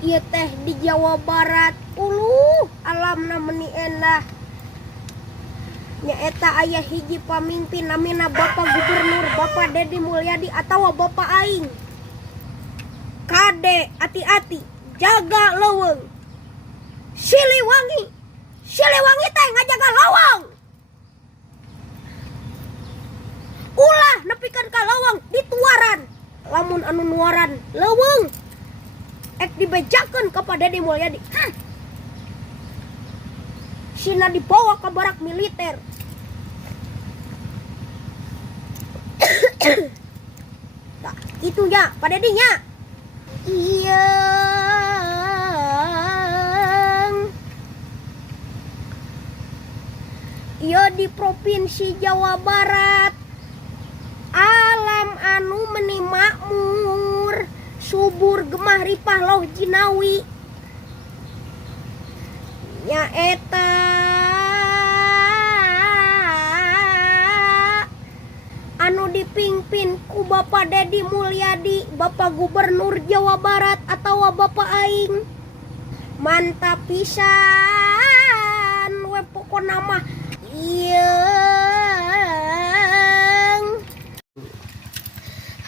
Ieu teh di Jawa Barat alamna meuni endah. Nyaeta aya hiji pamimpin namina Bapak Gubernur Bapak Dedi Mulyadi atawa Bapak aing. Kade hati-hati, jaga leuweung. Siliwangi teh ngajaga lawang. Ulah nepikeun ka lawang dituaran. Lamun anu nuaran leuweung ek dibejakeun ka Pak Dedi Mulyadi. Sina dibawa ke barak militer. Nah, itunya Pak Dedinya. Iya. Iya di Provinsi Jawa Barat. Alam anu meuni makmur, subur gemah ripah loh jinawi. Nyaeta anu dipimpin ku Bapak Dedi Mulyadi, Bapak Gubernur Jawa Barat atau Bapak aing. Mantap pisan we pokona mah ieu.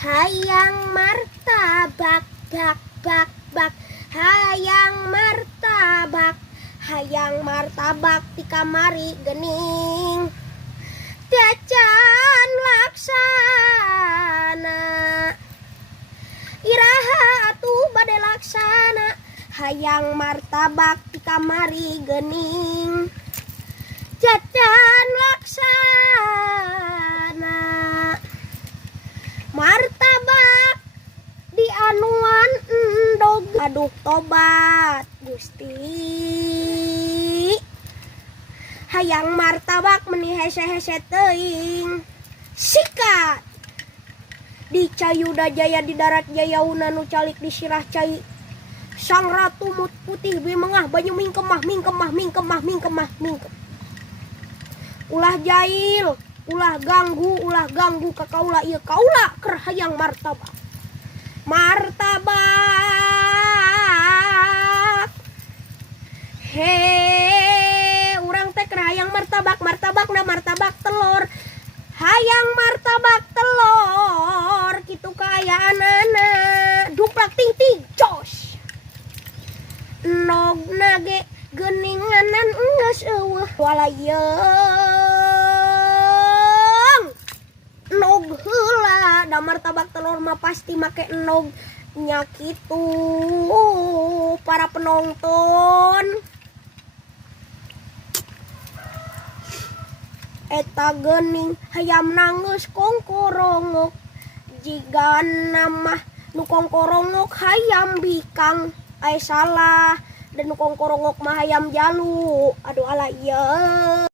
Hayang martabak bak bak bak, hayang martabak, hayang martabak di kamari geuning. Dacan laksana, iraha atuh bade laksana. Hayang martabak di kamari geuning. Dacan laksana, martabak di anuan endog. Aduh tobat Gusti. Hayang martabak meuni hese-hese teuing. Sikat di Cayuda Jaya di darat Jayauna nu calik di Sirah Cai. Sang ratu mut putih bimengah banyu mingkemah. Ulah jail, ulah ganggu ka kaula ieu kaula keur hayang martabak. Martabak. Urang teh keur hayang martabak martabak telur. Hayang martabak telur kitu kayaanana. Duplak ting ting jos. Nogna ge geuninganan geus eueuh walayeung. Nog heula da martabak telur mah pasti make nog nya kitu para penonton. Eta geuning hayam nanggeus kongkorongok. Jigana mah nu kongkorongok hayam bikang. Ai salah, dan nu kongkorongok mah hayam jalu. Aduh ala ieu.